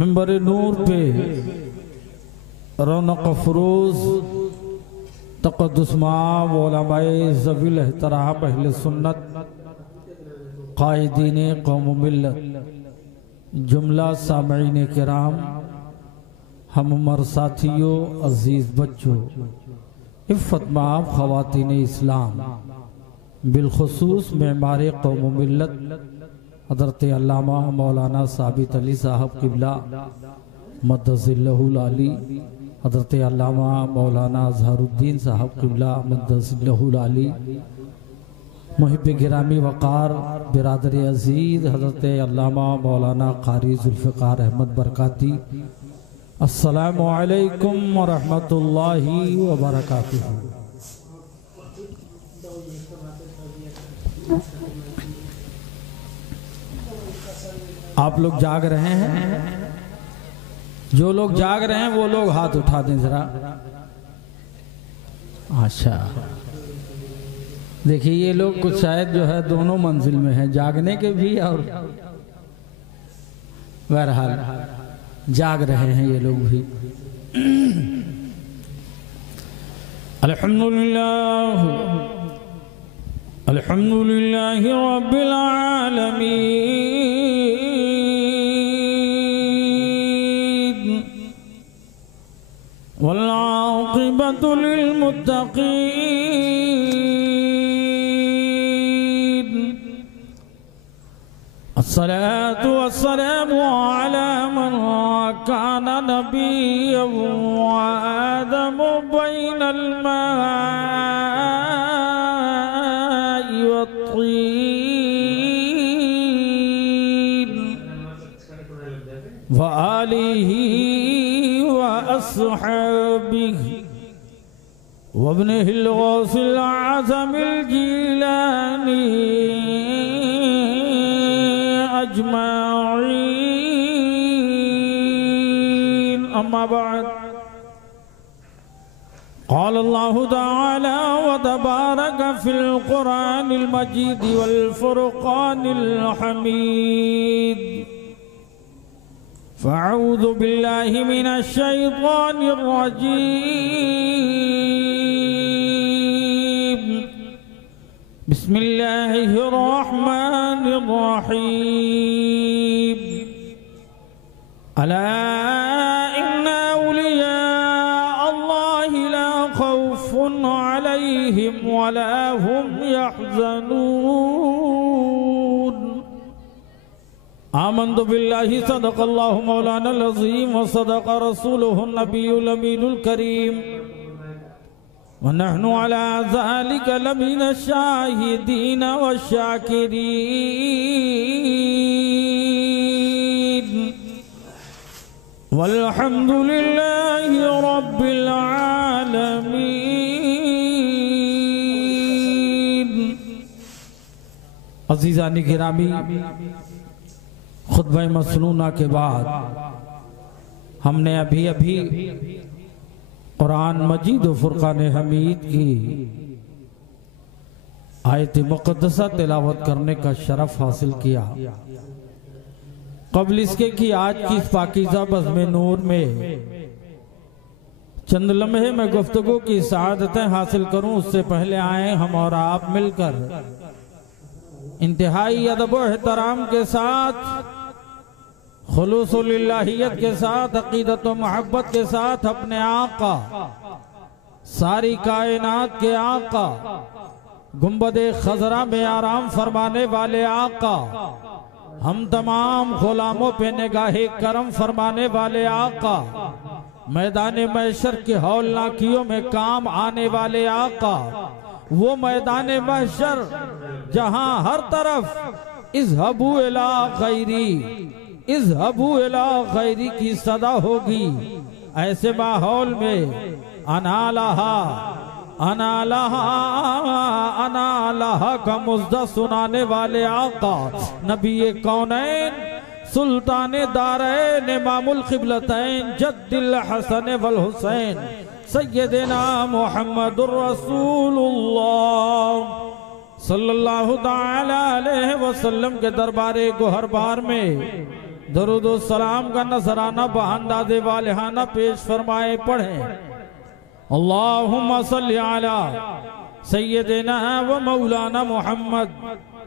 मिंबर नूर पे रौनक अफरोज तक़द्दुस माब उलमाए ज़वील एहतराम अहले सुन्नत क़ाइदीन क़ौम मिल्लत जुमला सामईन किराम हम उमर साथियों अजीज़ बच्चों इफ़्फ़त माब ख़वातीन इस्लाम बिलख़ुसूस मेमार क़ौम मिल्लत हज़रत अल्लामा मौलाना साबित अली साहब क़िबला मद्दज़िल्लहुल आली, हज़रत अल्लामा मौलाना अज़हरुद्दीन साहब क़िबला मद्दज़िल्लहुल आली, मुहिब गिरामी वक़ार बिरादर अज़ीज़ हज़रत अल्लामा मौलाना क़ारी ज़ुल्फ़िकार अहमद बरकाती, अस्सलामु अलैकुम व रहमतुल्लाहि व बरकातुहू। आप लोग जाग रहे हैं? जो लोग जाग रहे हैं वो लोग हाथ उठा दें जरा। अच्छा, देखिए ये लोग कुछ शायद जो है दोनों मंजिल में हैं, जागने के भी और बहरहाल जाग रहे हैं ये लोग भी। अल्हम्दुलिल्लाह अल्हम्दुलिल्लाह रब्बिल आलमीन वल्आक़िबतु लिल्मुत्तक़ीन अस्सलातु वस्सलामु अला मन कान नबिय्यन व आदमु बैनल मा'i वत्तीन व आलिहि व अस्हाबिहि व इब्निहिल गौसिल आज़मिल जीलानी अजमाईन। अम्मा बाद क़ाल अल्लाहु तआला व तबारक फ़िल क़ुरानिल मजीद वल फ़ुरक़ानिल हमीद। फ़अऊज़ु बिल्लाहि मिनश शैतानिर रजीम। बिस्मिल्लाहिर रहमानिर रहीम। अला इन्ना औलिया अल्लाहि ला खौफुन अलैहिम वला हुम यहज़नून। आमन्तु बिल्लाहि सदक़ल्लाहु मौलानल अज़ीम व सदक़ रसूलुहुन नबियुल अमीनुल करीम व नहनु अला ज़ालिका लमिनश शाहिदीन व शाकिरीन। वल्हम्दुलिल्लाहि रब्बिल आलमीन। अज़ीज़ानी गिरामी, खुतबा मसनूना के बाद हमने अभी अभी कुरान मजीद और फुरकान हमीद की आयत मुक़द्दसा तिलावत करने का शरफ हासिल किया। कबल इसके कि आज की इस पाकीज़ा बज़्म नूर में चंद लम्हे में गुफ्तगू की सआदतें हासिल करूं, उससे पहले आए हम और आप मिलकर इंतहाई अदब व एहतराम के साथ, खुलूस लिल्लाहियत के साथ, अकीदत व मोहब्बत के साथ अपने आका, सारी कायनात के आका, गुंबदे खजरा में आराम फरमाने वाले आका, हम तमाम गुलामों पे निगाहे करम फरमाने वाले आका, मैदान महशर के हौलनाकियों में काम आने वाले आका, वो मैदान महशर जहां हर तरफ इज़हबू इला गैरी, इज़हबू इला गैरी की सदा होगी, ऐसे माहौल में अनालहा अनालहा अनालहा का मुज़्ज़ा सुनाने वाले आका, नबी कौनैन, सुल्तान दारैन, इमामुल क़िबलतैन, जद्दिल हसन वल हुसैन, सय्यदना मुहम्मदुर रसूलुल्लाह सल्लल्लाहु ताला अलैहि वसल्लम के दरबारे गोहरबार में दरूद व सलाम का नजराना बअंदाज़े वालिहाना पेश फरमाए। पढ़ें अल्लाहुम्मा सल्लि अला सय्यदिना व मौलाना मुहम्मद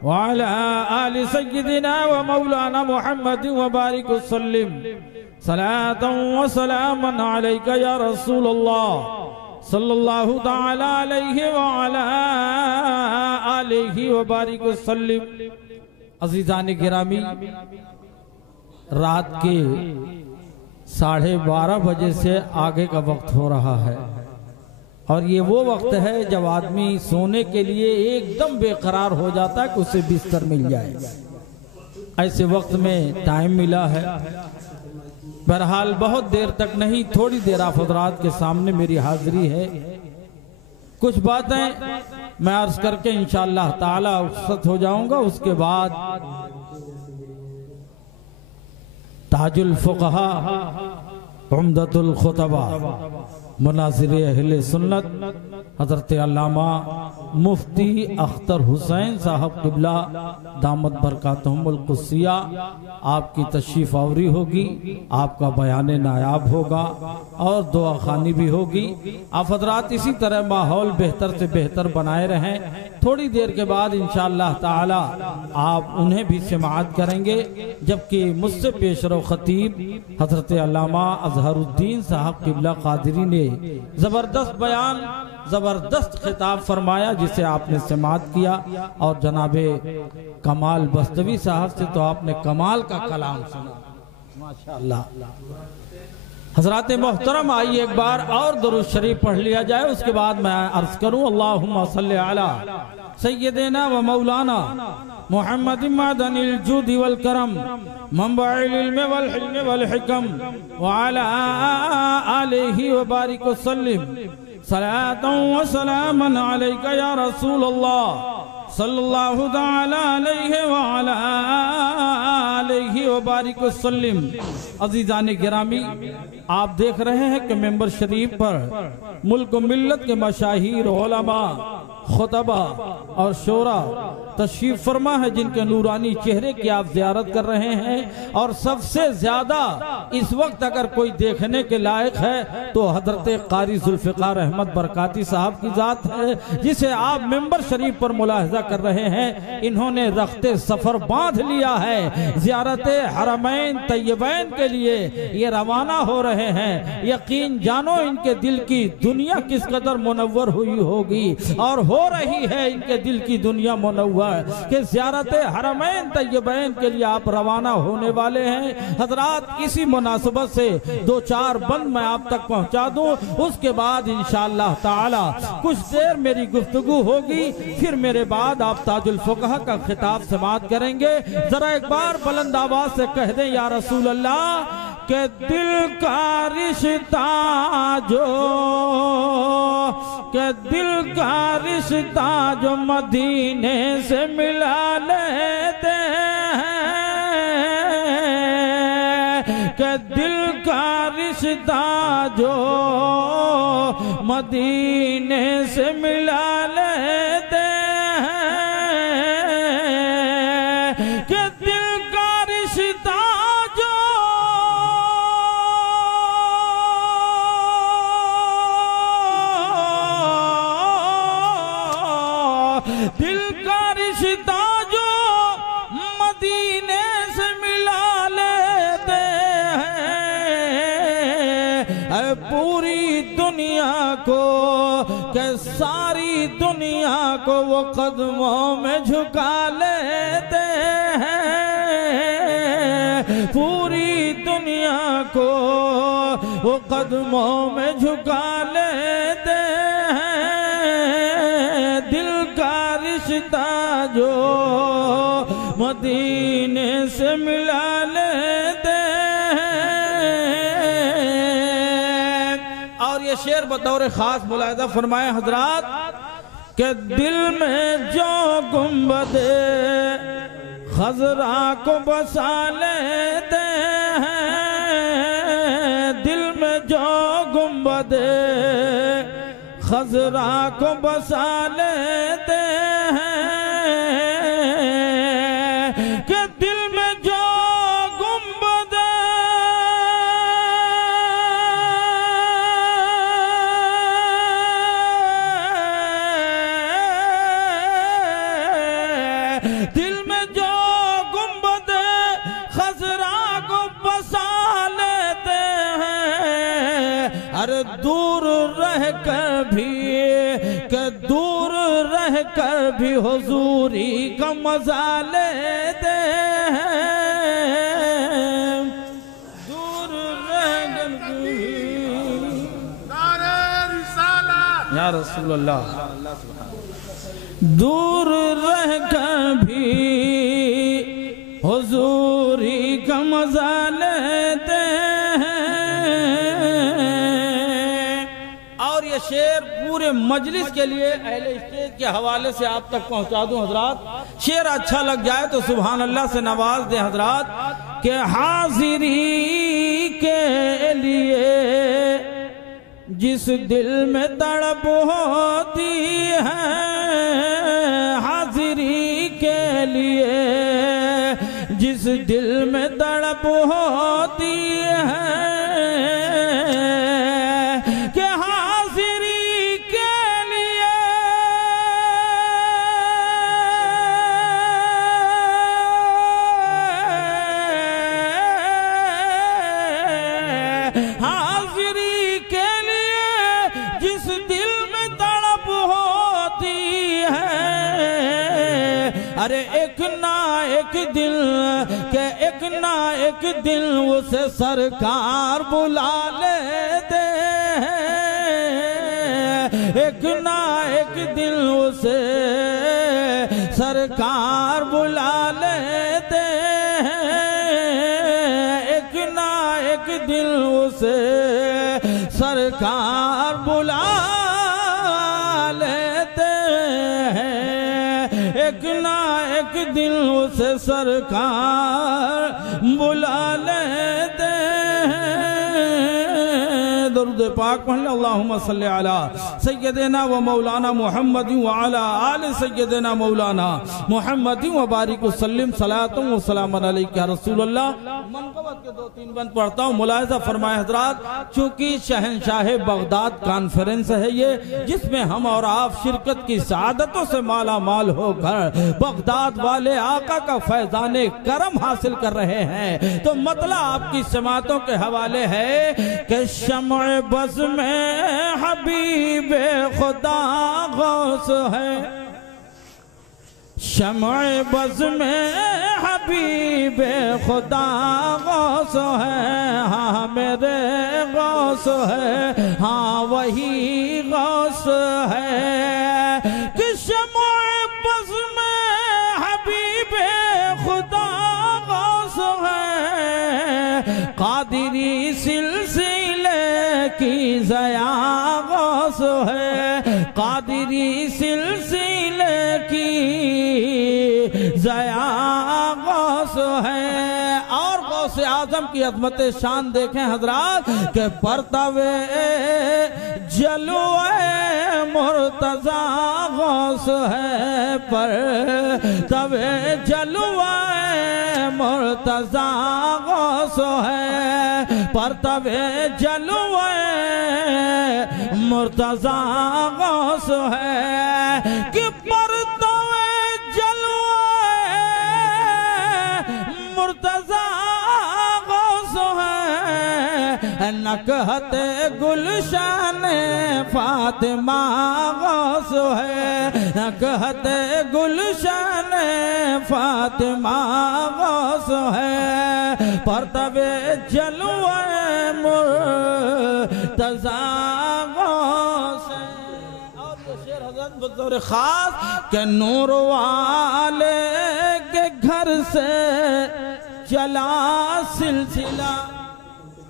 व अला आलि सय्यदिना व मौलाना मुहम्मद व बारिक वसल्लिम सलातन व सलामन अलैका या रसूलल्लाह सल्लल्लाहु ताला अलैहि व अला आलिहि व बारिक वसल्लिम। अज़ीज़ान गिरामी, रात के 12:30 बजे से आगे का वक्त हो रहा है और ये वो वक्त है जब आदमी सोने के लिए एकदम बेकरार हो जाता है कि उसे बिस्तर मिल जाए। ऐसे वक्त में टाइम मिला है। बहरहाल बहुत देर तक नहीं, थोड़ी देर आप हज़रात के सामने मेरी हाजिरी है। कुछ बातें मैं अर्ज करके इंशाअल्लाह ताला रुख़्सत हो जाऊंगा। उसके बाद ताजुल फुक़हा, उम्दतुल खुतबा, मुनाज़िर अहले सुन्नत हज़रत अल्लामा मुफ्ती अख्तर हुसैन साहब क़िबला दामत बरकातहुमुल क़ुद्सिया, आपकी तशरीफ़ आवरी होगी, आपका बयान नायाब होगा और दुआ खानी भी होगी। आप हज़रात इसी तरह माहौल बेहतर से बेहतर बनाए रहें। थोड़ी देर के बाद इंशाअल्लाह ताला आप उन्हें भी समाअत करेंगे, जबकि मुझसे पेशरो खतीब हज़रत अल्लामा अज़हरुद्दीन साहब क़िबला क़ादिरी ने जबरदस्त बयान, जबरदस्त खिताब फरमाया जिसे आपने समाअत किया। और जनाबे कमाल बस्तवी साहब से तो आपने कमाल का कलाम सुना, माशाअल्लाह। हज़रात मोहतरम, आइए एक बार और दुरूद शरीफ पढ़ लिया जाए, उसके बाद मैं अर्ज करूं अल्लाहुम्मा सल्लि अला सय्यदिना व मौलाना मुहम्मद मदनिल जुदी वल करम मंबइल इल्म वल हिल्म वल हिकम व अला आलिहि व बारिक वसल्लिम सलातन व सलामन अलैका या रसूलल्लाह सल्लल्लाहु तआला अलैहि व अला आलिहि व बारिक वसल्लिम। अज़ीज़ान गिरामी, आप देख रहे हैं कि मेंबर शरीफ पर मुल्क व मिल्लत के मशाहीर, उलमा, खुतबा और शोरा तशरीफ फरमा है, जिनके नूरानी चेहरे की आप ज़ियारत कर रहे हैं। और सबसे ज्यादा इस वक्त अगर कोई देखने के लायक है तो हजरत कारी जुल्फ़िकार अहमद बरकाती साहब की जात है, जिसे आप मेंबर शरीफ पर मुलाहजा कर रहे हैं। इन्होंने रख्ते सफर बांध लिया है, ज़ियारत हरमैन तय्यबैन के लिए ये रवाना हो रहे हैं। यकीन जानो इनके दिल की दुनिया किस कदर मुनव्वर हुई होगी और हो रही है इनके दिल की दुनिया मुनव्वर कि ज़ियारत हरमैन तय्यबैन के लिए आप रवाना होने वाले हैं। हजरात, इसी मुनासबत से दो चार बंद मैं आप तक पहुंचा दूं, उसके बाद इंशाअल्लाह ताला कुछ देर मेरी गुफ्तगू होगी, फिर मेरे बाद आप ताजुल फुक़हा का खिताब समाअत करेंगे। जरा एक बार बुलंद आवाज से कह दें या रसूल अल्लाह के दिल का रिश्ता जो, के दिल का रिश्ता जो मदीने से मिला लेते हैं, के दिल का रिश्ता जो मदीने से मिला लेते हैं, के दिल का रिश्ता जो दिल का रिश्ता जो मदीने से मिला लेते हैं, पूरी दुनिया को के सारी दुनिया को वो कदमों में झुका लेते हैं, पूरी दुनिया को वो कदमों में झुका लेते हैं, दिल का रिश्ता जो मदीने से मिला लेते हैं। और ये शेर बतौर खास मुलाहिजा फरमाए हजरात के दिल में जो गुंबदे खजरा को बसा लेते हैं, दिल में जो गुंबदे खजरा को बसा लेते हैं, कि दिल में जो गुंबदे दिल में जो गुंबदे खजरा को बसा लेते हैं, अरे दूर रह कर भी के दूर रह कर भी हुजूरी का मजा लेते हैं, दूर रह कर भी या रसूल अल्लाह, दूर रह कर भी हुजूरी का मजा लेते हैं। और ये शेर पूरे मजलिस के लिए अहले स्टेज के हवाले से आप तक पहुंचा दूं हजरात, शेर अच्छा लग जाए तो सुभान अल्लाह से नवाज दे हजरात, के हाजिरी के लिए जिस दिल में तड़प होती है, हाजिरी के लिए जिस दिल में तड़प होती है, कि हाजिरी के लिए हाजिरी के लिए जिस दिल में तड़प होती है, अरे एक ना एक दिल के एक ना एक दिल उसे सरकार बुला लेते हैं, एक ना एक दिल उसे सरकार बुला लेते हैं, एक ना एक दिल उसे सरकार बुला लेते हैं, एक ना एक दिल उसे सरकार बुला लेते हैं। दरूद पाक पढ़ अल्लाहुम्मा सल्ली अला सय्यदना व मौलाना मुहम्मद व अला आल सय्यदना मौलाना मुहम्मद व बारिक वसल्लम सलातुम व सलामन अलैका रसूलुल्लाह। मनक़बत के 2-3 बंद पढ़ता हूँ, मुलाहिज़ा फरमाए हजरात, चूंकि शहंशाह बगदाद कॉन्फ्रेंस है ये, जिसमें हम और आप शिरकत की सआदतों से माला माल होकर बगदाद वाले आका का फैजाने करम हासिल कर रहे हैं, तो मतलब आपकी समातों के हवाले है कि शम्अ बज़ में हबीब खुदा गौस है, शम्अ बज़ में हबीब खुदा गौस है, हाँ मेरे गौस है, हाँ वही गौस है, कि शम्अ बज़ में हबीब खुदा गौस है, कादिरी खास है, कादिरी सिलसिले की ज़या गौस है। और गौस आजम की अज़मत शान देखें हजरात के परतवे जलवे मुर्तज़ा गौस है, परतवे जलवे मुर्तज़ा गौस है, परतवे जलवे मुर्तज़ा गौस है कि परतवे जलवे मुर्तज़ा गौस है, नकहत गुलशन फातिमा गौस है, नकहत गुलशन फातिमा गौस है, परतवे जलवे मुर्तज़ा गौस है। और ये शेर हज़रत बतौर खास के नूर वाले के घर से चला सिलसिला।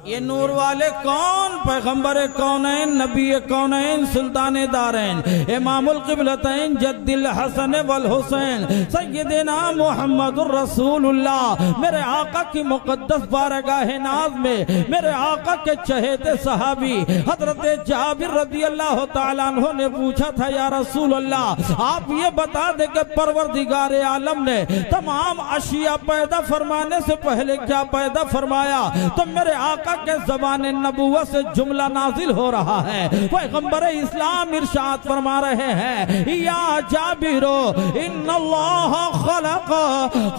ये नूर वाले कौन? पैगंबर कौनैन, नबी कौनैन, सुल्तान दारैन, इमामुल क़िबलतैन, जद्दिल हसन वल हुसैन, सय्यदना मुहम्मदुर रसूलुल्लाह। मेरे आका की मुक़द्दस बारगाह नाज़ में मेरे आका के चहेते सहाबी हज़रत जाबिर रज़ियल्लाहु ताला अन्हु ने पूछा था, या रसूल अल्लाह आप ये बता दे कि परवरदिगार आलम ने तमाम अशिया पैदा फरमाने से पहले क्या पैदा फरमाया? तो मेरे आका के ज़बान नबुव्वत से जुमला नाजिल हो रहा है। पैगंबर इस्लाम इरशाद फरमा रहे हैं, या जाबिरो इन्नल्लाह खलक़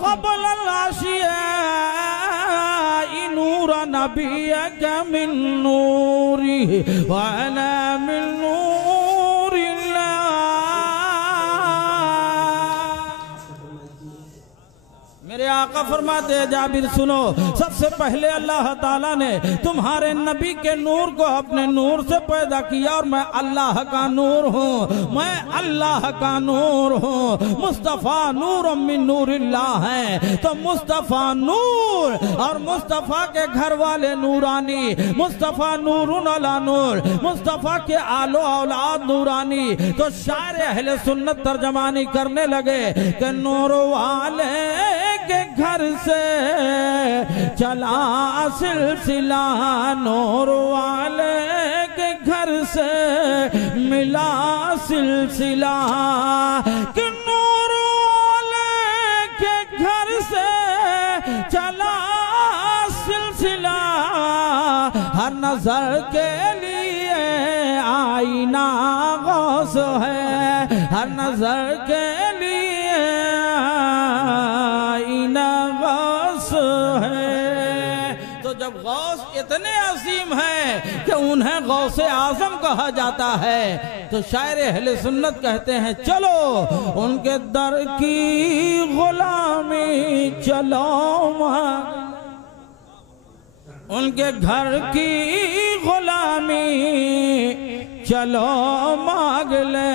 क़ब्ल अल-अशिया नूरा नबिय्यक मिन नूरी व अना मिन नूरिल्लाह। मेरे आका फरमाते हैं, जाबिर सुनो, सबसे पहले अल्लाह ताला ने तुम्हारे नबी के नूर को अपने नूर से पैदा किया और मैं अल्लाह का नूर हूँ, मैं अल्लाह का नूर हूँ। मुस्तफ़ा नूर मिन नूरिल्लाह है, तो मुस्तफ़ा नूर और मुस्तफ़ा के घर वाले नूरानी, मुस्तफ़ा नूरुन अला नूर, मुस्तफ़ा के आलो औलाद नूरानी। तो शायर अहले सुन्नत तर्जमानी करने लगे कि नूर वाले के घर से चला सिलसिला, नूर वाले के घर से मिला सिलसिला, कि नूर वाले के घर से चला सिलसिला। हर नजर के लिए आईना गौस है, हर नजर के लिए गौस है। तो जब गौस इतने अजीम है कि उन्हें गौस आजम कहा जाता है, तो शायर अहले सुन्नत कहते हैं, चलो उनके दर की गुलामी चलो, उनके घर की गुलामी चलो मांग ले,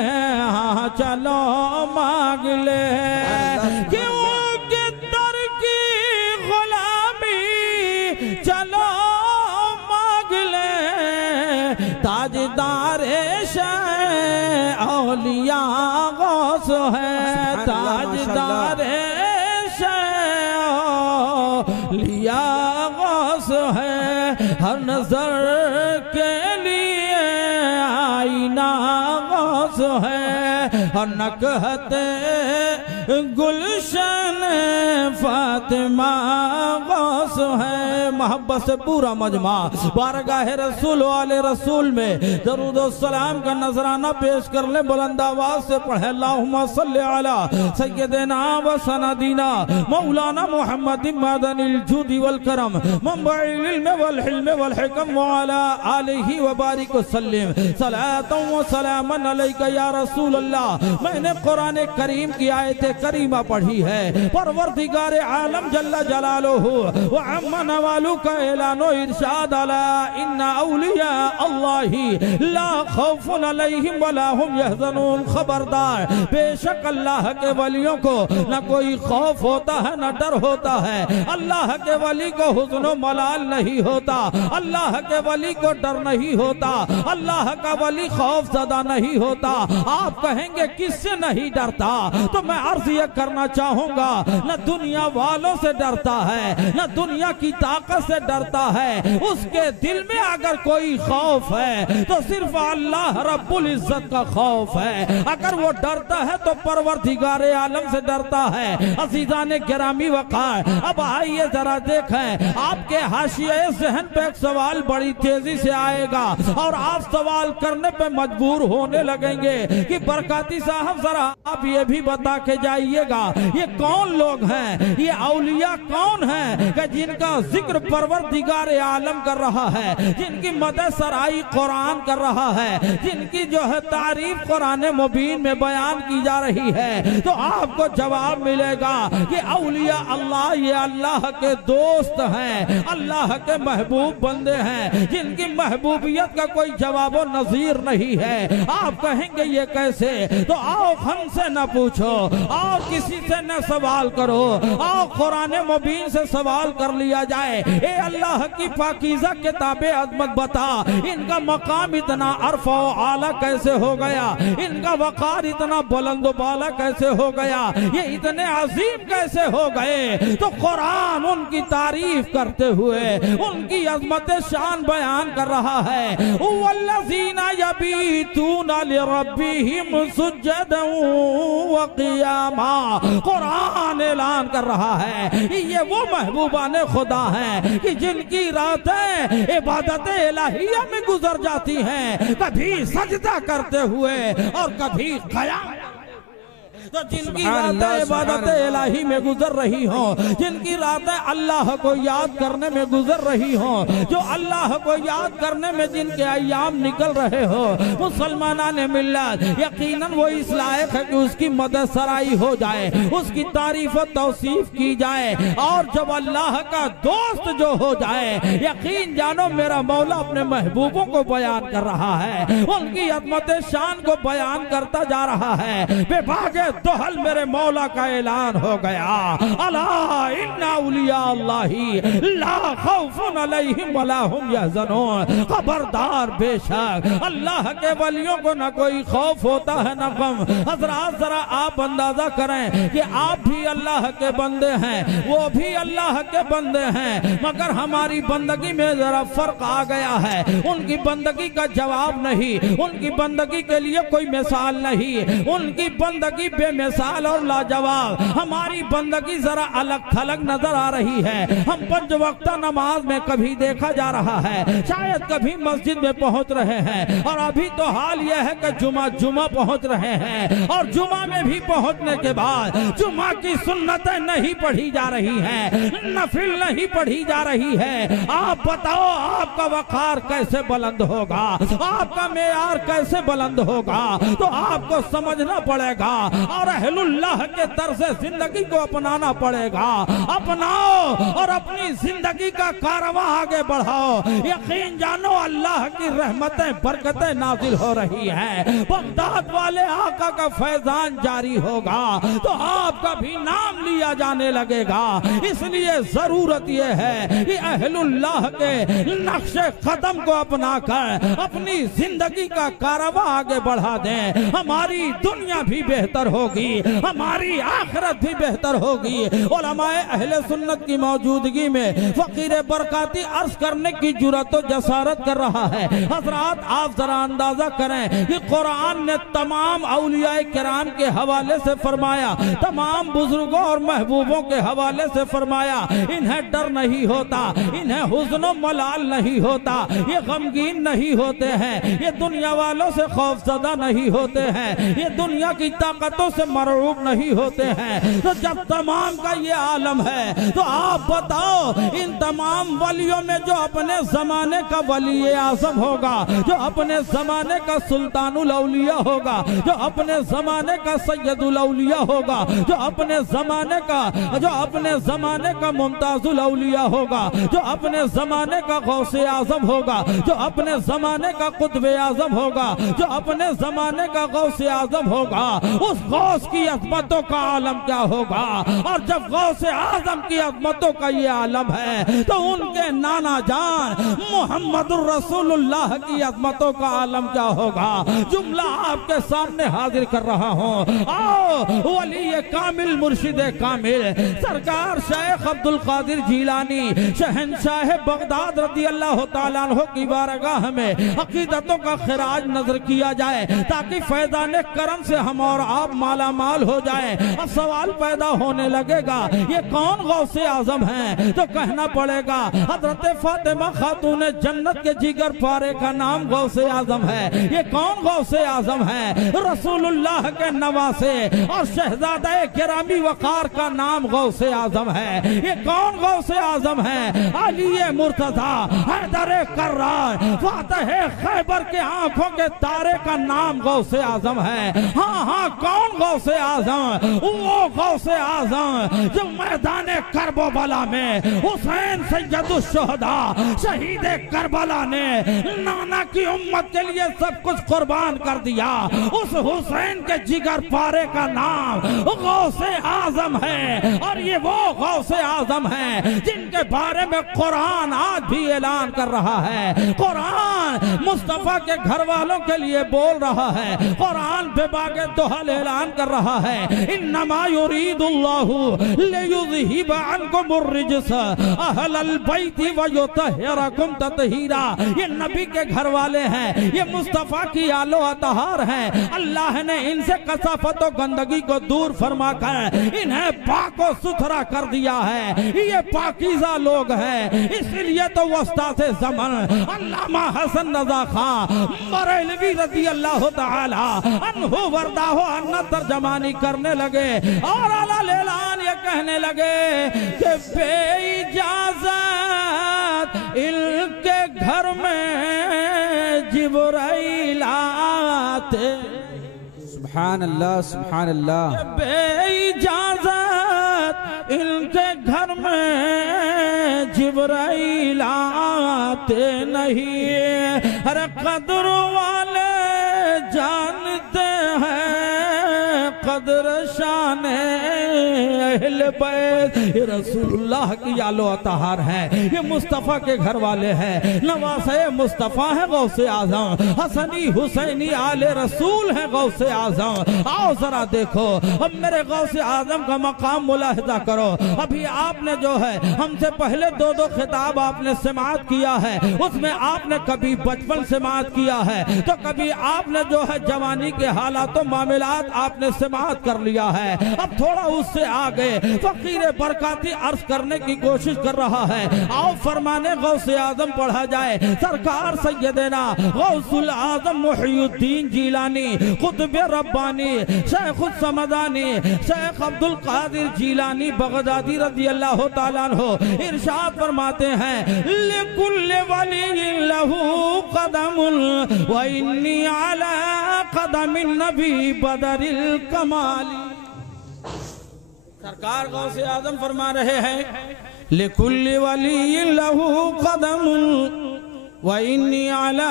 हाँ चलो मांग ले, कि उनके दर की गुलामी चलो मांग ले। ताजदार शाह औलिया गौस है, ताजदार शाह औलिया गौस है, हर नजर के लिए आईना गौस है, हर नकहत गुलशन फातिमा गौस है। मोहब्बत से पूरा मजमा बारगाह रसूल वाले रसूल में दरूद व सलाम का नजराना पेश कर ले, बुलंद आवाज से पढ़े, अल्लाहुम्मा सल्ली अला सय्यदिना व सनदीना मौलाना मुहम्मद मदनिल जूदी वल करम मंबइल इल्म वल हिल्म वल हिकम व अला आलिहि व बारिक व सल्लिम सलातन व सलामन अलैका या रसूल अल्लाह। मैंने कुरान करीम की आयत करीमा पढ़ी है। परवरदिगार आलम जल्ला जलालुहु व अम्मा नवालु का ऐलानो इरशाद अला इन्ना औलिया अल्लाही ला खौफुन अलैहिम वला हुम यहज़नून। खबरदार, बेशक अल्लाह के वलियों को न कोई खौफ होता है न डर होता है। अल्लाह के वली को हुज़्न मलाल नहीं होता, अल्लाह के वली को डर नहीं होता, अल्लाह का वली खौफ ज़दा नहीं होता। आप कहेंगे किससे नहीं डरता, तो मैं अर्ज ये करना चाहूंगा, न दुनिया वालों से डरता है न दुनिया की ताकत से डरता है। उसके दिल में अगर कोई खौफ है तो सिर्फ अल्लाह रब्बुल इज्जत का खौफ है। अगर वो डरता है तो परवरदिगारे आलम से डरता है। अज़ीज़ाने गिरामी वक़ार, अब आइए जरा देखें, आपके हाशिए ज़हन पे एक सवाल बड़ी तेजी से आएगा और आप सवाल करने पे मजबूर होने लगेंगे कि बरकाती साहब जरा आप ये भी बता के जाइएगा ये कौन लोग हैं, ये औलिया कौन हैं कि जिनका जिक्र परवरदिगारे आलम कर रहा है, जिनकी मदद सराई कुरान कर रहा है, जिनकी जो है तारीफ कुरान मुबीन में बयान की जा रही है। तो आपको जवाब मिलेगा कि औलिया अल्लाह ये अल्लाह के दोस्त हैं, अल्लाह के महबूब बंदे हैं, जिनकी महबूबियत का कोई जवाब नजीर नहीं है। आप कहेंगे ये कैसे, तो आओ हमसे न पूछो, आओ किसी से न सवाल करो, आओ कुरान मुबीन से सवाल कर लिया जाए। ए अल्लाह की पाकीज़ा किताबे अज़मत बता, इनका मकाम इतना अरफ़ा आला कैसे हो गया, इनका वक़ार इतना बुलंद बाला कैसे हो गया, ये इतने अजीम कैसे हो गए। तो कुरान उनकी तारीफ करते हुए उनकी अज़मत शान बयान कर रहा है। वल्लज़ीना यबीतूना लिरब्बिहिम सुज्जदन व क़ियामा। कुरान ऐलान कर रहा है ये वो महबूबाने खुदा हैं कि जिनकी रातें इबादत इलाहिया में गुजर जाती हैं, कभी सजदा करते हुए और कभी क़याम। तो जिनकी रातें इबादत इलाही में गुजर रही हो, जिनकी रातें अल्लाह को याद करने में गुजर रही हो, जो अल्लाह को याद करने में जिनके अय्याम निकल रहे हो, मुसलमानाने मिल्लत यकीनन वो इस लायक है कि उसकी मदद सराई हो जाए, उसकी तारीफ और तौसीफ की जाए। और जब अल्लाह का दोस्त जो हो जाए, यकीन जानो मेरा मौला अपने महबूबों को बयान कर रहा है, उनकी अज़मत शान को बयान करता जा रहा है। बेबागे दोहल मेरे मौला का ऐलान हो गया, अला इन्ना औलिया अल्लाही ला खौफुन अलैहिम वला हुम यहज़नून। खबरदार, बेशक अल्लाह के वलियों को न कोई खौफ होता है न गम। हज़रात जरा आप अंदाजा करें कि आप भी अल्लाह के बंदे हैं, वो भी अल्लाह के बंदे हैं, मगर हमारी बंदगी में जरा फर्क आ गया है। उनकी बंदगी का जवाब नहीं, उनकी बंदगी के लिए कोई मिसाल नहीं, उनकी बंदगी बेमिसाल और लाजवाब। हमारी बंदगी जरा अलग थलग नजर आ रही है। हम 5 वक्त नमाज में कभी देखा जा रहा है, शायद कभी मस्जिद में पहुंच रहे हैं, और अभी तो हाल यह है कि जुमा पहुंच रहे हैं, और जुमा में भी पहुंचने के बाद जुमा की सुन्नतें नहीं पढ़ी जा रही हैं, नफिल नहीं पढ़ी जा रही है। आप बताओ आपका वक़ार कैसे बुलंद होगा, आपका मेयार कैसे बुलंद होगा। तो आपको समझना पड़ेगा और अहलुल्लाह के तर्ज़ जिंदगी को अपनाना पड़ेगा। अपनाओ और अपनी जिंदगी का कारवां आगे बढ़ाओ। यकीन जानो अल्लाह की रहमतें बरकतें नाजिल हो रही हैं, बगदाद वाले आका का फैजान जारी होगा, तो आपका भी नाम लिया जाने लगेगा। इसलिए जरूरत यह है कि अहलुल्लाह के नक्शे कदम को अपनाकर अपनी जिंदगी का कारवां आगे बढ़ा दें। हमारी दुनिया भी बेहतर होगी, हमारी आखिरत भी बेहतर होगी। उलमाए अहले सुन्नत की मौजूदगी में फकीर बरकाती अर्ज करने की जुर्रत और जसारत कर रहा है। हजरात आप जरा अंदाजा करें कि कुरान ने तमाम औलियाए किराम के हवाले से फरमाया, तमाम बुजुर्गों और महबूबों के हवाले से फरमाया, इन्हें डर नहीं होता, इन्हें हुज़्न मलाल नहीं होता, ये गमगीन नहीं होते हैं, ये दुनिया वालों से खौफज़दा नहीं होते हैं, ये दुनिया की ताकतों ताकतों से मरऊब नहीं होते हैं। तो जब तमाम का ये आलम है तो आप बताओ इन तमाम वलियों में जो अपने जमाने का वली आज़म होगा, जो अपने जमाने का सुल्तानुल औलिया होगा, जो अपने जमाने का सैयदुल औलिया होगा, जो अपने जमाने का मुमताजुल औलिया होगा, जो अपने जमाने का गौसे आजम होगा, जो अपने जमाने का कुतुबे आजम होगा, जो अपने जमाने का गौसे आजम होगा, उस गौस की अजमतों का आलम क्या होगा। और जब गौसे आजम की अजमतों का ये आलम है तो उनके नाना जान मुहम्मदुर रसूलुल्लाह की अजमतों का आलम क्या होगा। जुमला आपके सामने हाजिर कर रहा हूँ। आओ वली कामिल मुर्शिद कामिल सरकार शेख अब्दुल कादिर जिलानी शहंशाह बगदाद रज़ी अल्लाह तआला अन्हु की बारगाह में अकीदतों का खिराज नजर किया जाए ताकि फैज़ाने करम से हम और आप माला माल हो जाए। अब सवाल पैदा होने लगेगा ये कौन गौसे आजम है, तो कहना पड़ेगा हजरत फातिमा खातून जन्नत के जिगर पारे का नाम गौसे आजम है। ये कौन गौसे आजम है, रसूलुल्लाह के नवासे और शहजादा गिरामी वकार का नाम गौसे आजम है। ये कौन गौसे आजम है, अली मुर्तजा हैदर कर्रार फातह खैबर के आंखों के तारे का नाम गौसे आजम है। हाँ हाँ कौन गौसे आजम, वो गौसे आजम जो मैदान करबला में हुसैन सैयदुल शुहदा शहीद करबला ने नाना की उम्मत के लिए सब कुछ कुर्बान कर दिया। उस हुसैन के जिगर पारे का नाम गौसे आजम है। और ये वो गौसे आजम है जिनके बारे में कुरान आज भी ऐलान कर रहा है। कुरान मुस्तफा के घर वालों के लिए बोल रहा है, कुरान बेबाके दोहल ऐलान कर रहा है। इन्नमा युरीदुल्लाहु लियुज़हिब अन्कुमुर रिज्स अहलल बैति व युतहिरकुम ततहीरा। ये नबी के घर वाले हैं, ये मुस्तफा की आलो अतहार हैं। अल्लाह ने इनसे कसाफत और गंदगी को दूर फरमाकर इन्हें पाको सुथरा कर दिया है। ये पाकीज़ा लोग हैं। इसलिए तो वस्ताद ज़मान अल्लामा हसन रज़ा खां बरेलवी रज़ी अल्लाह तआला अन्हु वरदाहो अन्ना तर्जमानी करने लगे और अला लेलान ये कहने लगे कि बेइजाज़त इनके घर में जिब्राइल आते। सुभान अल्लाह सुभान अल्लाह। बेइजाज़त इनके घर में जिब्राइल आते नहीं। अरे कदर वाले जानते हैं कदर शान अहले बैत। ये रसूलुल्लाह की आलो अतहार है, ये मुस्तफ़ा के घर वाले हैं, नवासे मुस्तफ़ा है गौसे आजम, हसनी हुसैनी आले रसूल है गौसे आजम। आओ जरा देखो अब मेरे गौसे आजम का मकाम मुलाहिजा करो। अभी आपने जो है हमसे पहले दो खिताब आपने समाअत किया है, उसमें आपने कभी बचपन समाअत किया है तो कभी आपने जो है जवानी के हालातों मामलात आपने समाअत कर लिया है। अब थोड़ा उससे आगे फकीर बरकाती अर्ज करने की कोशिश कर रहा है। आओ फरमाने गौसे आजम पढ़ा जाए। सरकार सैयदना गौसुल आजम मुहियुद्दीन जिलानी कुतुब रब्बानी शेख समदानी शेख अब्दुल कादिर जिलानी बगदादी रज़ी अल्लाह तआला अन्हु इरशाद फरमाते हैं लिकुल्लि वलिय्यिन लहू कदमुन व इन्नी अला कदमिन नबी बदरिल कमाली। सरकार गौसे आजम फरमा रहे हैं लिकुल्लि वलिय्यिन लहू कदमुन व इन्नी अला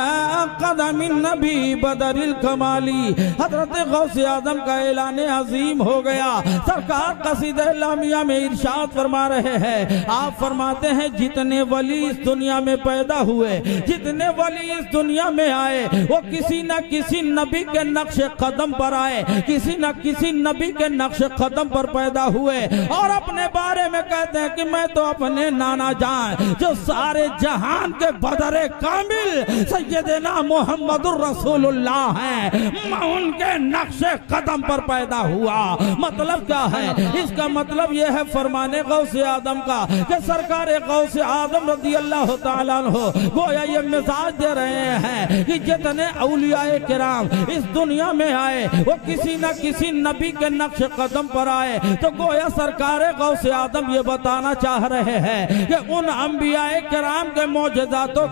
कदमिन नबी बदरिल कमाली। हजरत गौसे आजम का ऐलान अजीम हो गया। सरकार कसीदे लामिया में इरशाद फरमा रहे हैं, आप फरमाते हैं जितने वली इस दुनिया में पैदा हुए, जितने वली इस दुनिया में आए वो किसी न किसी नबी के नक्श कदम पर आए, किसी न किसी नबी के नक्श कदम पर पैदा हुए और अपने बारे में कहते हैं कि मैं तो अपने नाना जान जो सारे जहान के बदरे कामिल सैयदना मुहम्मदुर रसूलुल्लाह हैं, मैं उनके नक्शे कदम पर पैदा हुआ। मतलब क्या है? इसका मतलब यह है फरमाने गौसे आदम का कि सरकार गौसे आदम रज़ी अल्लाह ताला अन्हु गोया ये मिजाज दे रहे हैं कि जितने औलियाए किराम इस दुनिया में आए वो किसी न किसी नबी के नक्श कदम पर आए। तो गोया सरकार गौसे आदम ये बताना चाह रहे हैं कि उन अंबियाए किराम के मोजज़ातो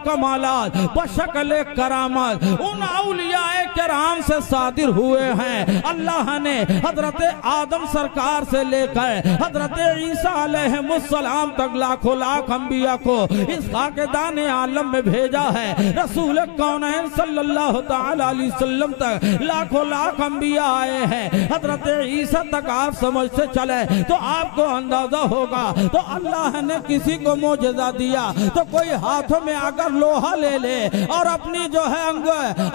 कमालात बशक्ल करामत उन औलियाए किराम से सादिर हुए हैं। अल्लाह ने हजरत आदम सरकार से लेकर हजरत ईसा अलैहिस्सलाम तक लाखों लाख अंबिया को इस खाकेदान आलम में भेजा है। रसूल कौनैन सल्लल्लाहु तआला अलैहि वसल्लम तक लाखों लाख अंबिया आए हैं। हजरत ईसा तक आप समझते चले तो आपको अंदाजा होगा। तो अल्लाह ने किसी को मोजज़ा दिया तो कोई हाथों में अगर लोहा ले ले और अपनी जो है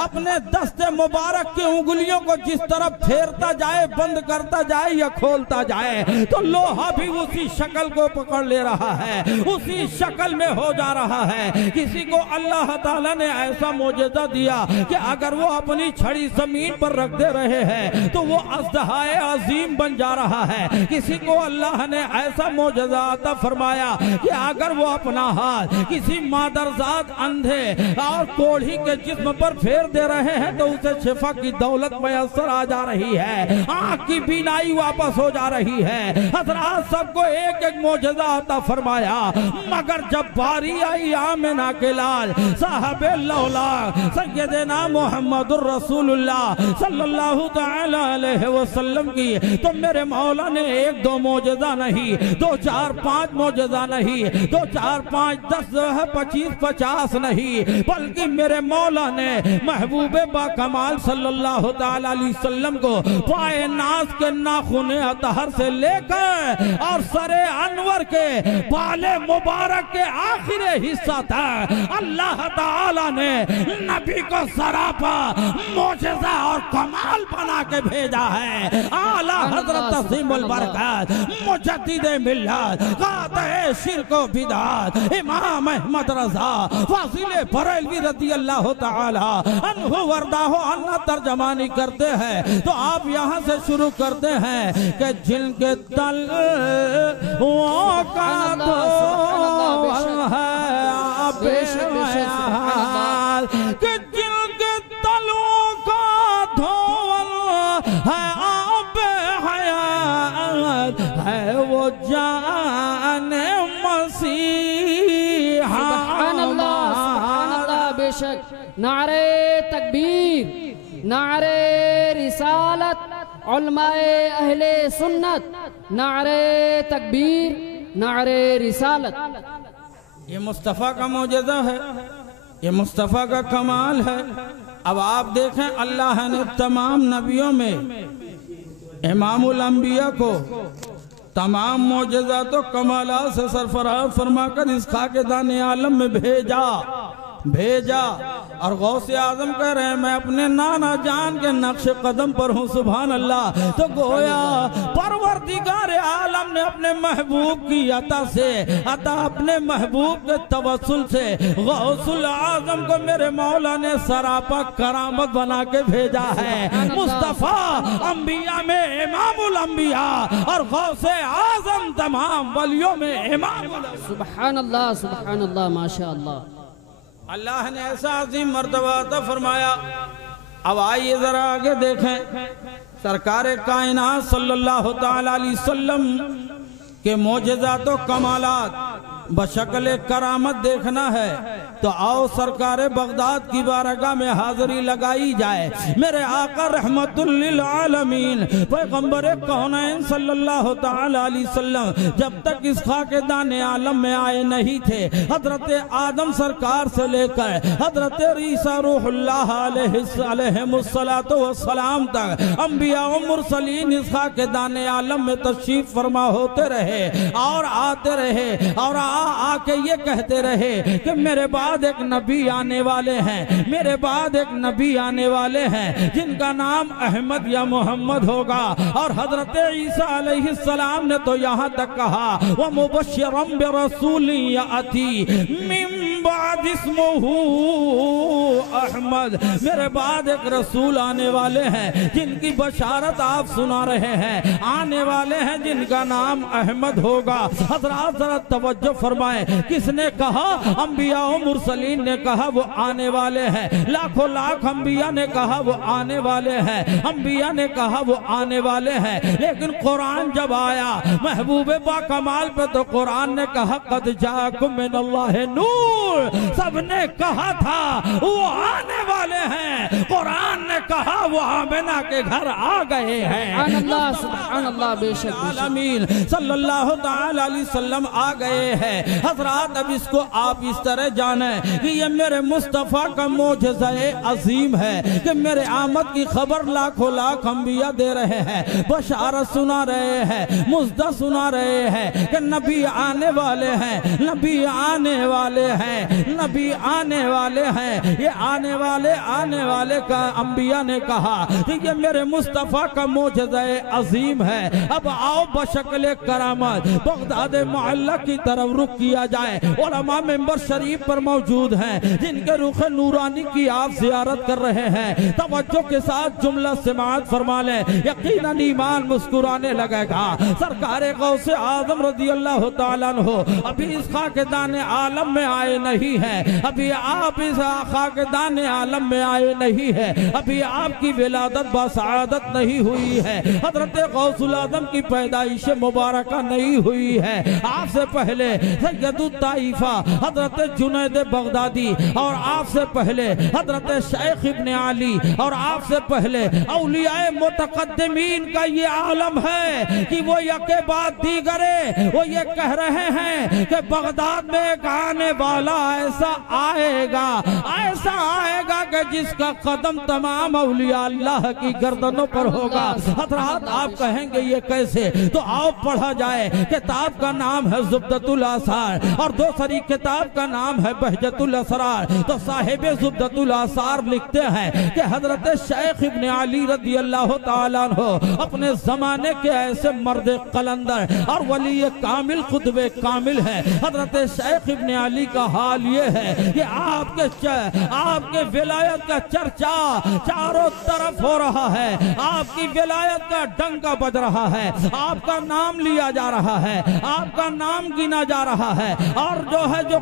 अपने दस्ते मुबारक की उंगलियों को जिस तरफ फेरता जाए, बंद करता जाए या खोलता जाए, तो लोहा भी उसी शक्ल को पकड़ ले रहा है, उसी शक्ल में हो जा रहा है। किसी को अल्लाह ताला ने ऐसा मोजज़ा दिया कि अगर वो अपनी छड़ी जमीन पर रख दे रहे हैं तो वो अज़दहाए अजीम बन जा रहा है। किसी को अल्लाह ने ऐसा मोजज़ा अता फरमाया कि अगर वो अपना हाथ किसी मादरजात अंधे और कोढ़ी के जिस्म पर फेर दे रहे हैं तो उसे शिफा की दौलत मयसर आ जा रही है, आँख की बीनाई वापस हो जा रही है। हज़रात सबको एक एक मोजज़ा अता फरमाया। मगर जब बारी आई आमिना के लाल साहबे लौला सैयदना मुहम्मदुर रसूलुल्लाह सल्लल्लाहु तआला अलैहि वसल्लम की, तो मेरे मौला ने एक दो मोजज़ा नहीं, दो चार पांच मोजज़ा नहीं, दो चार पांच 10 25 50 नहीं, बल्कि मेरे मौला ने महबूबे बा कमाल सल्लल्लाहु तआला अलैहि वसल्लम को पाए नाज के नाखूने अतहर से लेकर और सरे अनवर के बाले मुबारक के आखिरी हिस्सा तक अल्लाह ताला ने नबी को सरापा मोजज़ा और कमाल बना के भेजा है। आला हजरत तस्लीमुल बरकत मुजद्दिदे मिल्लत काते शिरक व बिदअत इमाम अहमद रज़ा फाज़िले बरेलवी रज़ी अल्लाह ताला अन्हु वरदाहो अन्ना तर्जमानी करते हैं। तो आप यहाँ से शुरू करते हैं कि जिनके तल वो का है कि जिनके तलों का धोल है आप हयात है वो जाने मसीहा। बेशक नारे तकबीर, नारे रिसालत, उलमाए अहले सुन्नत, नारे तकबीर, नारे रिसालत। ये मुस्तफ़ा का मौजज़ा है, ये मुस्तफ़ा का कमाल है। अब आप देखें अल्लाह ने तमाम नबियों में इमामुल अंबिया को तमाम मौजज़ात तो कमालात से सरफराज फरमाकर इस खाकेदान आलम में भेजा और गौसे आजम कह रहे हैं मैं अपने नाना जान के नक्श कदम पर हूँ। सुभान अल्लाह। तो गोया परवरदिगार आलम ने अपने महबूब की अपने महबूब के तवस्सुल से गौसुल आजम को मेरे मौला ने सरापा करामत बना के भेजा है। मुस्तफ़ा अंबिया में इमामुल अंबिया और गौसे आजम तमाम वलियों में इमाम। सुभान अल्लाह, सुभान अल्लाह, माशा अल्लाह। अल्लाह ने ऐसा अजीम मर्तबा अता फरमाया। अब आइए जरा आगे देखें, सरकार कायनात सल्लल्लाहु तआला अलैहि वसल्लम के मोजज़ात व कमालात बशक्ल करामत देखना है तो आओ सरकार बगदाद की बारगाह में हाजिरी लगाई जाए। मेरे आका रहमतुल लिल आलमीन पैगंबर कौनैन सल्लल्लाहु तआला अलैहि वसल्लम जब तक इस खाकेदान आलम में आए नहीं थे, हजरत आदम सरकार से लेकर हजरत ईसा रूहुल्लाह अलैहिस्सलातु वस्सलाम तक अंबिया व मुरसलीन इस खाकेदान आलम में तशरीफ फरमा होते रहे और आते रहे और आके ये कहते रहे कि मेरे बाद बाद एक नबी आने वाले हैं, मेरे बाद एक नबी आने वाले हैं जिनका नाम अहमद या मोहम्मद होगा। और हजरत ईसा अलैहिस्सलाम ने तो यहाँ तक कहा व मुबश्शिरम बिरसूलिन याती मिन बाद इस्मुहु अहमद, मेरे बाद एक रसूल आने वाले हैं जिनकी बशारत आप सुना रहे हैं, आने वाले हैं जिनका नाम अहमद होगा। हजरात जरा तवज्जो फरमाएं, किसने कहा? अंबिया और मुरसलीन ने कहा वो आने वाले हैं, लाखों लाख अंबिया ने कहा वो आने वाले हैं, अंबिया ने कहा वो आने वाले हैं। लेकिन कुरान जब आया महबूबे बाकमाल पे तो कुरान ने कहा कद जाकुम मिनल्लाहि नूर, सबने कहा था वो आने वाले हैं, कुरान ने कहा वो आमिना के घर आ गए हैं। सुभान अल्लाह, बेशक आमीन सल्लल्लाहु तआला अलैहि वसल्लम आ गए हैं। हजरात अब इसको आप इस तरह जाने कि ये मेरे मुस्तफ़ा का मोजज़ा-ए अजीम है कि मेरे आमद की खबर लाखों लाख अंबिया दे रहे हैं, बशारत सुना रहे हैं, मुज़्दा सुना रहे हैं कि नबी आने वाले हैं, नबी आने वाले हैं, नबी आने वाले हैं। ये आने वाले का अंबिया ने कहा कि ये मेरे मुस्तफ़ा का मोजज़ा-ए अजीम है। अब आओ बशक्ल करामत बगदाद मोहल्ला की तरफ रुख किया जाए। उलमा मेंबर शरीफ पर मौजूद हैं जिनके रुख नूरानी की आप ज़ियारत कर रहे हैं। तवज्जो के साथ जुमला समाअत फरमा लें, यकीनन ईमान मुस्कुराने लगेगा। सरकार गौसे आज़म रज़ी अल्लाह तआला अन्हु अभी इस खाकदान आलम में आए नहीं हैं, अभी आप इस खाकदान आलम में आए नहीं है, अभी आपकी विलादत बासआदत नहीं हुई है, हजरत गौसुल आज़म की पैदाइश मुबारका नहीं हुई है। आपसे पहले सैयदुत ताइफा हजरत जुनैद बगदादी, और आपसे पहले हजरत शेख इब्ने अली, और आपसे पहले औलियाए मुतकद्दिमीन का ये आलम है कि वो यके बाद दीगरे वो ये कह रहे हैं कि बगदाद में एक आने वाला ऐसा आएगा कि जिसका कदम तमाम औलिया अल्लाह की गर्दनों पर होगा। हजरात आप कहेंगे ये कैसे? तो आओ पढ़ा जाए। किताब का नाम है ज़ुब्दतुल आसार और दूसरी किताब का नाम है बहजतुल असरार। तो साहिब ज़ुब्दतुल आसार लिखते हैं कि हजरत शेख इब्ने अली रज़ी अल्लाह तआला अन्हु अपने जमाने के ऐसे मर्द कलंदर और वली कामिल खुतबे कामिल है। हजरत शेख इब्ने अली का हाल ये है कि आपके विलायत का चर्चा चारों तरफ हो रहा है, आपकी विलायत का डंका बज रहा है, आपका नाम लिया जा रहा है, आपका नाम गिना जा रहा है। और जो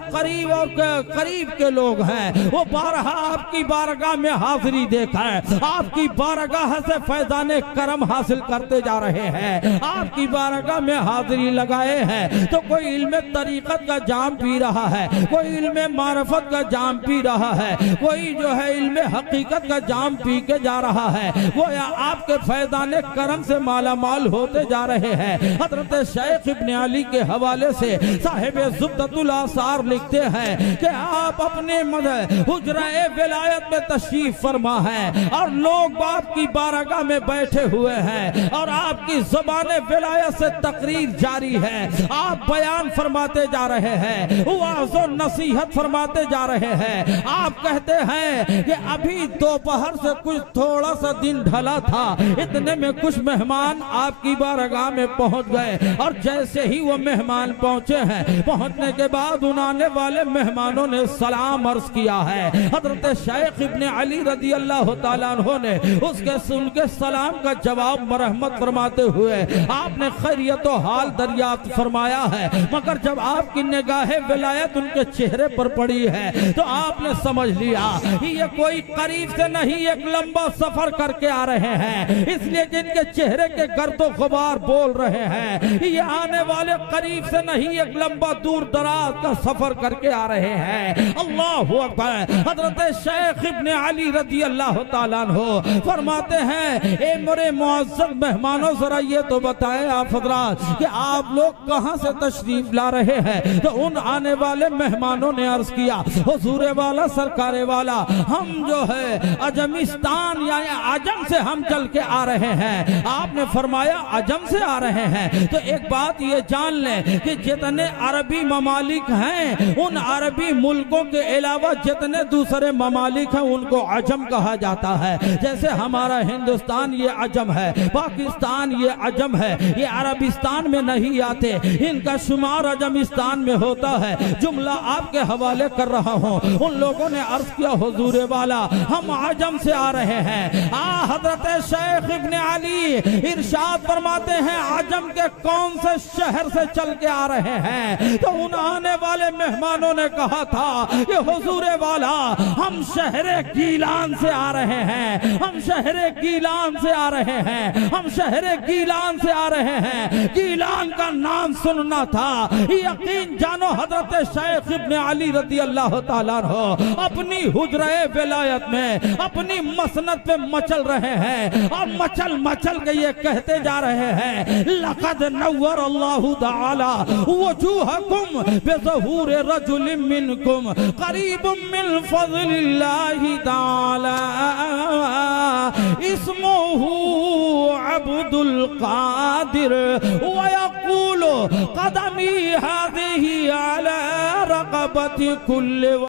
करीब के लोग हैं वो बारहा आपकी बारगाह में हाजिरी देकर आपकी बारगाह से फैज़ाने करम हासिल करते जा रहे हैं, आपकी बारगाह में हाजिरी लगाए हैं। तो कोई इल्म तरीक़त का जाम पी रहा है, कोई इल्म मारफत का जाम पी रहा है, कोई जो है इल्म हकीकत का जाम पी के जा रहा है, वो आपके फैज़ाने करम से माला माल होते जा रहे हैं। हजरत शेख इब्ने अली के हवाले से साहिब ज़ुब्दतुल आसार लिखते हैं कि आप अपने हुजरा-ए विलायत में तशरीफ फरमा है और लोग आपकी बारगाह में बैठे हुए हैं और आपकी ज़बान विलायत से तकरीर जारी है, आप बयान फरमाते जा रहे हैं, वाज़ और नसीहत फरमाते जा रहे हैं। आप कहते हैं कि अभी दोपहर से कुछ थोड़ा सा दिन ढला था, इतने में कुछ मेहमान आपकी बारगाह में पहुंच गए और जैसे ही वो मेहमान पहुंचे हैं, पहुंचने के बाद उन आने वाले मेहमानों ने सलाम अर्ज किया है। हजरत शेख इब्ने अली रज़ी अल्लाह तआला अन्हु ने उनके सलाम का जवाब मरहमत फरमाते हुए आपने खैरियत और हाल दरियाफ्त फरमाया है। मगर जब आपकी निगाहे विलायत उनके चेहरे पर पड़ी है तो आपने समझ लिया कि ये कोई करीब से नहीं एक लंबा सफर करके आ रहे हैं, इसलिए जिनके चेहरे के गर्दो गुबार बोल रहे हैं ये आने वाले करीब से नहीं एक लंबा दूर दराज का सफर करके आ रहे हैं। अल्लाहु अकबर। हजरत शेख इब्ने अली रज़ी अल्लाह तआला अन्हु फरमाते हैं, ए मेरे मुअज़्ज़ज़ मेहमानों जरा ये तो बताएं आप हजरात कि आप लोग कहां से तशरीफ ला रहे हैं। तो उन आने वाले मेहमानों ने अर्ज किया, हुजूर वाला सरकारे वाला हम जो है अजमिस्तान अरबिस्तान यानी अजम से हम चल के आ रहे हैं। आपने फरमाया अजम से आ रहे हैं, तो एक बात ये जान लें कि जितने अरबी ममालिक हैं उन अरबी मुल्कों के अलावा जितने दूसरे ममालिक हैं उनको अजम कहा जाता है। जैसे हमारा हिंदुस्तान ये अजम है, पाकिस्तान ये अजम है, ये अरबिस्तान में नहीं आते, इनका शुमार अजमिस्तान में होता है। जुमला आपके हवाले कर रहा हूँ। उन लोगों ने अर्ज किया हुजूर वाला हम अजम से आ रहे हैं। हजरत शेख इब्ने अली इरशाद फरमाते हैं अजम के कौन से शहर से चल के आ रहे हैं? तो उन आने वाले मेहमानों ने कहा था कि हुजूर वाला हम शहरे गीलान से आ रहे हैं, हम शहरे गीलान से आ रहे हैं, हम शहरे गीलान से आ रहे हैं। गीलान का नाम सुनना था, यकीन जानो हजरत शेख इब्ने अली रज़ी अल्लाह ताला हो अपनी हुजरे विलायत में अपनी मसनद पे मचल रहे हैं और मचल मचल के ये कहते जा रहे हैं लक़द नव्वर अल्लाहु ताला वजूहकुम बिज़हूर रजुलिम मिनकुम क़रीबुम मिन फ़ज़लिल्लाहि ताला इस्मुहु अब्दुल कादिर व यक़ूलु क़दमी हाज़िही अला रक़बति कुल्ल